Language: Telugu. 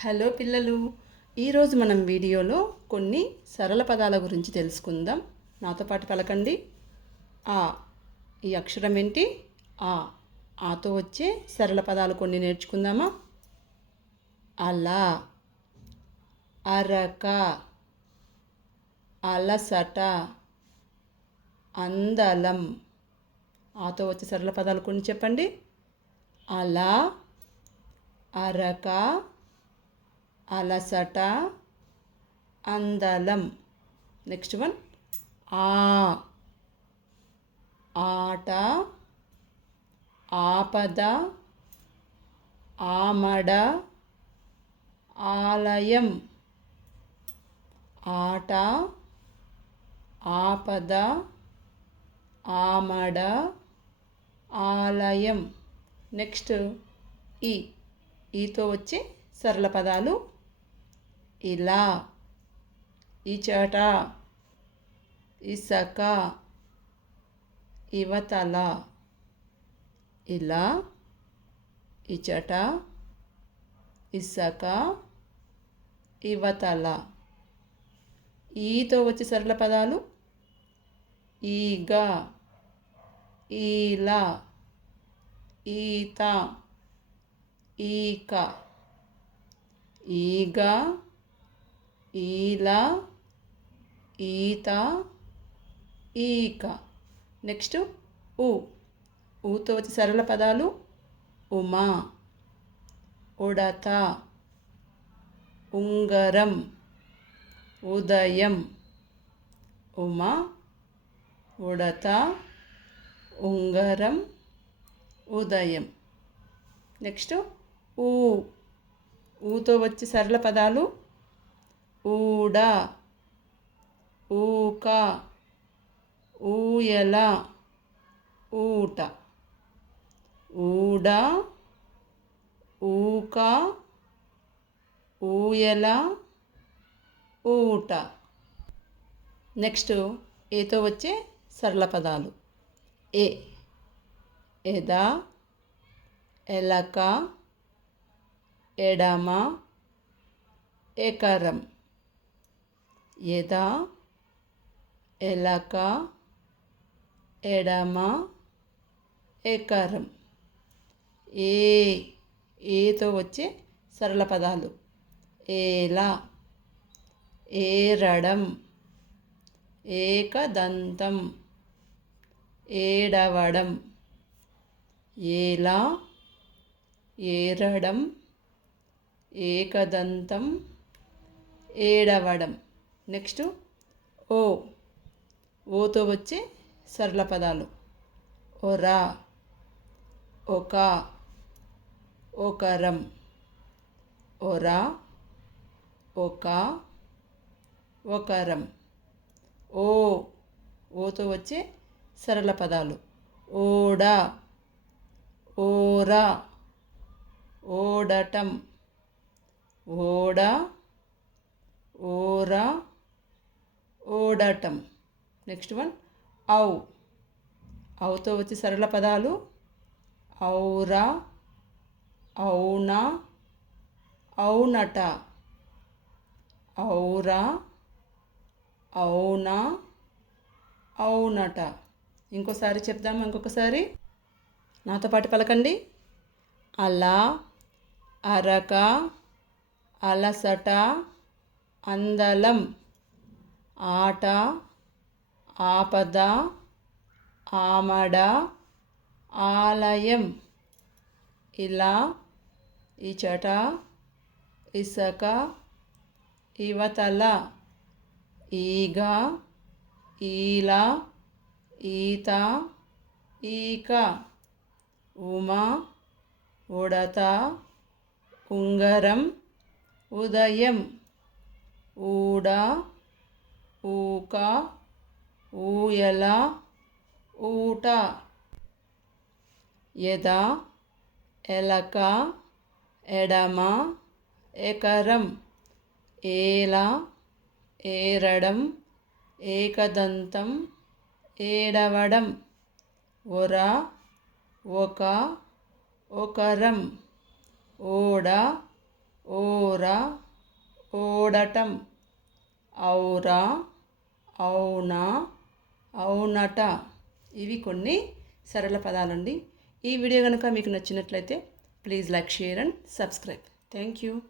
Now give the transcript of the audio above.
హలో పిల్లలు. ఈరోజు మనం వీడియోలో కొన్ని సరళ పదాల గురించి తెలుసుకుందాం. నాతో పాటు పలకండి. ఆ ఈ అక్షరం ఏంటి? ఆ ఆతో వచ్చే సరళ పదాలు కొన్ని నేర్చుకుందామా? అలా అరక అలసట అందలం. ఆతో వచ్చే సరళ పదాలు కొన్ని చెప్పండి. అలా అరక అలసట అందలం. నెక్స్ట్ వన్ ఆ. ఆట ఆపద ఆమడ ఆలయం. ఆట ఆపద ఆమడ ఆలయం. నెక్స్ట్ ఈ. ఈతో వచ్చే సరళ పదాలు ఇలా ఇచట ఇసక ఇవతల ఇలా ఇచట ఇసక ఇవతల ఈతో వచ్చే సరళ పదాలు ఈగ ఈల ఈత ఈక. ఈగ ఈల ఈత ఈక. నెక్స్ట్ ఊ. ఊతో వచ్చే సరళ పదాలు ఉమా ఉడత ఉంగరం ఉదయం ఉమా ఉడత ఉంగరం ఉదయం. నెక్స్ట్ ఊ. ఊతో వచ్చే సరళ పదాలు ఊడ ఊక ఊయల ఊట. ఊడ ఊక ఊయల ఊట. నెక్స్ట్ ఏతో వచ్చే సరళ పదాలు. ఏ ఎద ఎలక ఎడమ ఎకరం. ఎద ఎలక ఎడమ ఎకరం. ఏ ఏతో వచ్చే సరళ పదాలు. ఏలా ఏరడం ఏకదంతం ఏడవడం. ఏలా ఏరడం ఏకదంతం ఏడవడం. Next O. ఓతో వచ్చే సరళ పదాలు. ఒరా ఒక ఒకరం. ఒరా ఒక ఒకరం. ఓ. ఓతో వచ్చే సరళ పదాలు. ఓడ ఓరా ఓడటం. ఓడ ఓరా ఓడటం. నెక్స్ట్ వన్ ఔ. ఔతో వచ్చే సరళ పదాలు ఔరా ఔనా ఔనట. ఔరా అవునా అవునట ఇంకోసారి చెప్దాము ఇంకొకసారి? నాతో పాటు పలకండి. అలా అరక అలసట అందలం. ఆట ఆపద ఆమడ ఆలయం. ఇలా ఇచట ఇసక ఇవతల ఈగ ఈల ఈత ఈక ఉమా ఉడత ఉంగరం ఉదయం ఊడ ఊక ఊయల ఊట. ఎద ఎలక ఎడమ ఎకరం. ఏల ఏరడం ఏకదంతం ఏడవడం. ఒర ఒక ఒకరం. ఓడ ఓర ఓడటం. ఔరా అవునా? అవునట. ఇవి కొన్ని సరళ పదాలండి. ఈ వీడియో కనుక మీకు నచ్చినట్లయితే please like share and subscribe. Thank you.